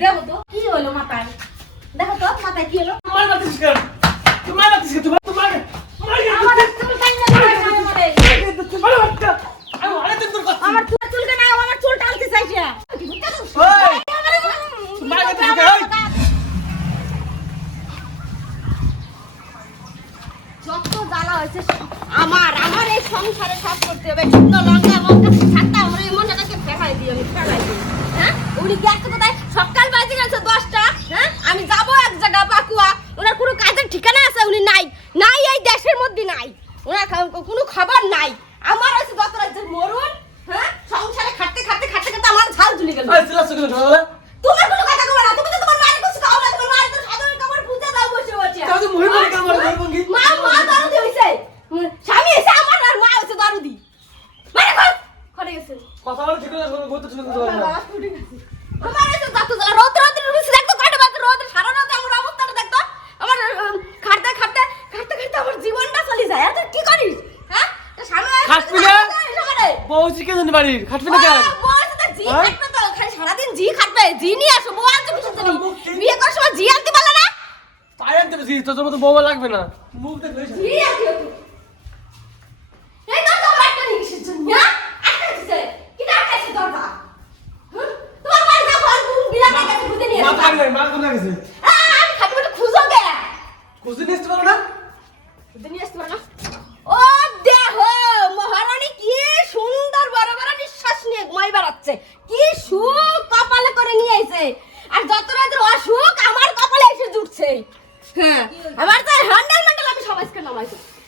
দেখো তো কি হলো মাথায়? দেখো তো মাথায় কি হলো? তোমার তোমার তোমার তোমার আমার আমার এই সংসারে সব করতে হবে। শুকনো লঙ্কা লঙ্কা সাতটা আমার এই মনটাকে ফেলাই দিই আমি ফেলাই দিই। হ্যাঁ? উনি গ্যাস কোথায়? ঠিকানা আছে? উনি নাই। নাই এই দেশের মধ্যে নাই। ওনার কোনো খাবার নাই। আমার আছে যত রাজ্যের মরুন হ্যাঁ? সংসারে খাটতে খাটতে খাটতে খাটতে আমার ঝাল ঝুলি গেল। তোমার খাচ্ছিস কেন বাড়ির খাটবি না কেন? জি হ্যাঁ? খাটবে তো খালি সারাদিন জি খাটবে জি নিয়ে আসো বউ আনতে কিছু জানি বিয়ে করার সময় জি আনতে পারলে না? তাই আনতে জি তোর মতো বউ লাগবে না। মুখ দেখে জি আনতে এই তো তো বাড়িটা নিয়ে এসেছিস হ্যাঁ? না মাথা নাই মাথা কোথায় গেছে? আমি খাটবে তো খুঁজো কে খুঁজে নিতে পারো ない。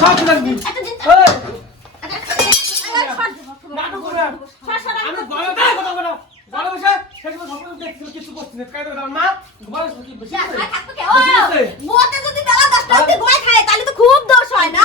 শর্ট লাগবি। আমি গরম কথা বলো গরম বসে সেসব সব দেখছি কিছু করছি না। খুব দোষ হয় না?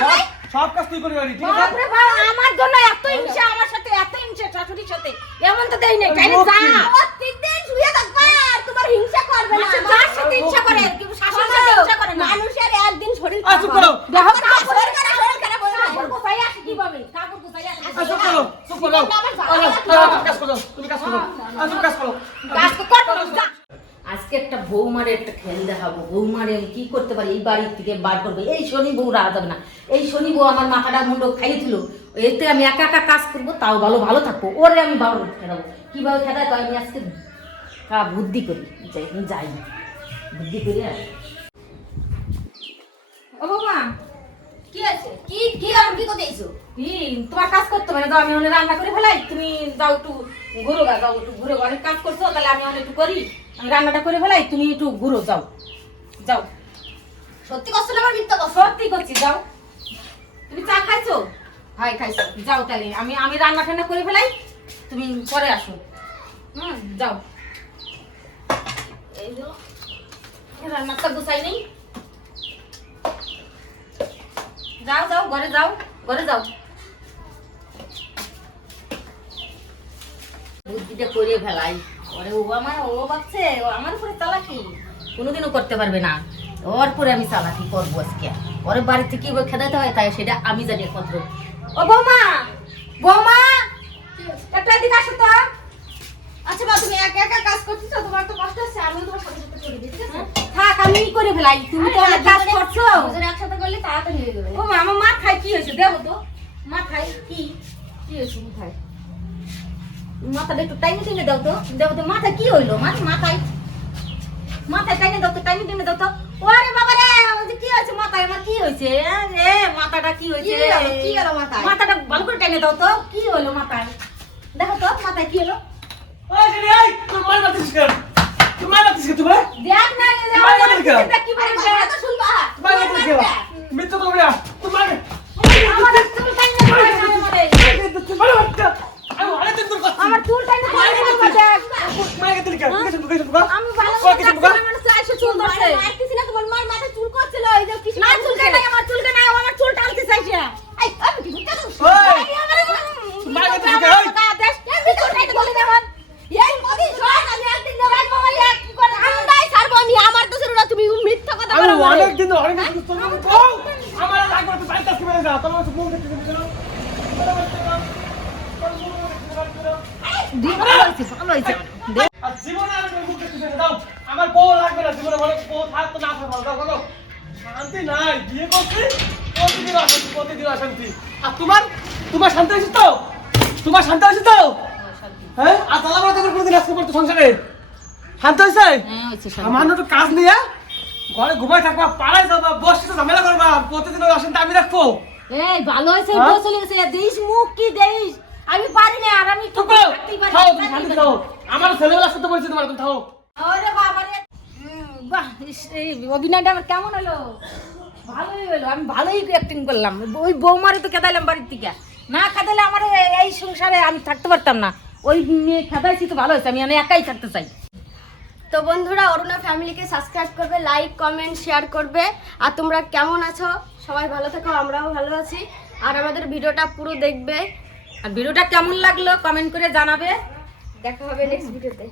হ্যাঁ? আমার জন্য এত হিংসা আমার সাথে এত হিংসা শাশুড়ির সাথে। এমন তো দেই নাই যা। করতে পারি এই বাড়ির থেকে বার করবে। এই শনি বউ রাখা যাবে না। এই শনি বউ আমার মাথাটা মুন্ড খাইয়ে দিল এতে আমি একা একা কাজ করব তাও ভালো ভালো থাকব। ওরে আমি ভালো খেলাবো কীভাবে খেলায় তো আমি আজকে কা বুদ্ধি করি। যাই আমি যাই। বুদ্ধি করি আর ও বাবা কি আছে কি কি আর কি করতে এসো কি? তোমার কাজ করতে দাও আমি অনেক রান্না করে ফেলাই। তুমি যাও একটু ঘুরো গা যাও একটু ঘুরো অনেক কাজ করছ তাহলে আমি অনেক একটু করি। আমি রান্নাটা করে ফেলাই তুমি একটু ঘুরো যাও। যাও। সত্যি কষ্ট না আমার মিথ্যা কষ্ট সত্যি করছি যাও। তুমি চা খাইছো? হাই খাইছো। যাও তাহলে আমি আমি রান্না টান্না করে ফেলাই তুমি পরে আসো। হুম যাও। এই যে রান্নাটা গুছাই নেই। যাও যাও ঘরে যাও ঘরে যাও। বুদ্ধিটা করে ফেলাই। ওরে ও আমার ও ভাবছে ও আমার উপরে চালাকি। কোনোদিনও করতে পারবে না। ওর পরে আমি চালাকি করব আজকে। ওর বাড়িতে কি খেদাতে হয় তাই সেটা আমি জানি একমাত্র। ও বৌমা! বৌমা! একটা এদিকে আসো তো। আচ্ছা বা তুমি একা একা কাজ করতেছো? তোমার তো কষ্ট হচ্ছে আমিও তোমার সাথে সাথে করে দিই ঠিক আছে? থাক আমি করে ফেলাই। তুমি তো অনেক কাজ করছ। দুজনে একসাথে করলে তাড়াতাড়ি হয়ে যাবে। ও মা আমার মাথায় কি হয়েছে? দেখো তো। মাথায় কি? কি হয়েছে মাথায় মাথাটা একটু টাইনে টেনে দাও তো। দেখো তো মাথায় কি হইল? মানে মাথায় মাথায় টাইনে দাও তো টাইনে টেনে দাও তো। ওরে বাবা রে আমার কি হয়েছে মাথায় আমার কি হয়েছে রে মাথাটা কি হয়েছে কি হলো? মাথায়? মাথাটা ভালো করে টাইনে দাও তো কি হলো মাথায় দেখো তো মাথায় কি হলো ওই রে এই তুই মার দেখ না আমার? কি তো শুনবা মিথ্যা তো আমার আমারে তুই অনেক দিন তোর আমার চুল টাইনে মার কিছু কর আমি আমার বউ লাগবে না জীবনে বলে বউ থাক তো না ভালো শান্তি নাই বিয়ে করছি প্রতিদিন অশান্তি প্রতিদিন অশান্তি। আর তোমার তোমার শান্তি হয়েছে তো? তোমার শান্তি হয়েছে তো? হ্যাঁ? আর তালা বড় তোমার কোনদিন সংসারে? শান্তি হয়েছে? হ্যাঁ সামান্য একটু কাজ নিয়ে ঘরে ঘুমাই থাকবা পাড়ায় যাবা বসে তো ঝামেলা করবা প্রতিদিন ওই অশান্তি আমি রাখব। এই ভালো হয়েছে হ্যাঁ? বউ চলে গেছে। দেইস মুখ কি দেইস আমি পারি না আর আমি থাকো তুমি শান্তি দাও আমার ছেলেবেলা সাথে তোমার তুমি থাকো ওরে বাবা রে। বাহ এই অভিনয়টা আমার কেমন হলো? ভালোই হলো আমি ভালোই অ্যাক্টিং করলাম। ওই বৌমারে তো খেদাইলাম বাড়ির থেকে। না খেদাইলে আমার এই সংসারে আমি থাকতে পারতাম না। ওই মেয়ে খেদাইছি তো ভালো হয়েছে আমি আমি একাই থাকতে চাই। তো বন্ধুরা অরুণা ফ্যামিলিকে সাবস্ক্রাইব করবে লাইক কমেন্ট শেয়ার করবে। আর তোমরা কেমন আছো? সবাই ভালো থেকো আমরাও ভালো আছি। আর আমাদের ভিডিওটা পুরো দেখবে। আর ভিডিওটা কেমন লাগল কমেন্ট করে জানাবে। দেখা হবে নেক্সট ভিডিওতে